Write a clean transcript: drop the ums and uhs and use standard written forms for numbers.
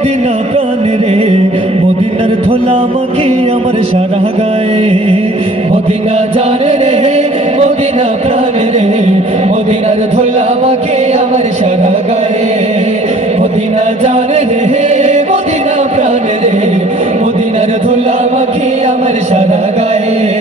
Medina প্রাণ রে, মদিনার ধুলা মাখে আমার সারা গায়ে। মদিনা জান রে, মদিনা প্রাণ রে, মদিনার ধুলা মাখে আমার সারা গায়ে। মদিনা জান রে, মদিনা প্রাণ রে, মদিনার ধুলা মাখে আমার সারা গায়ে।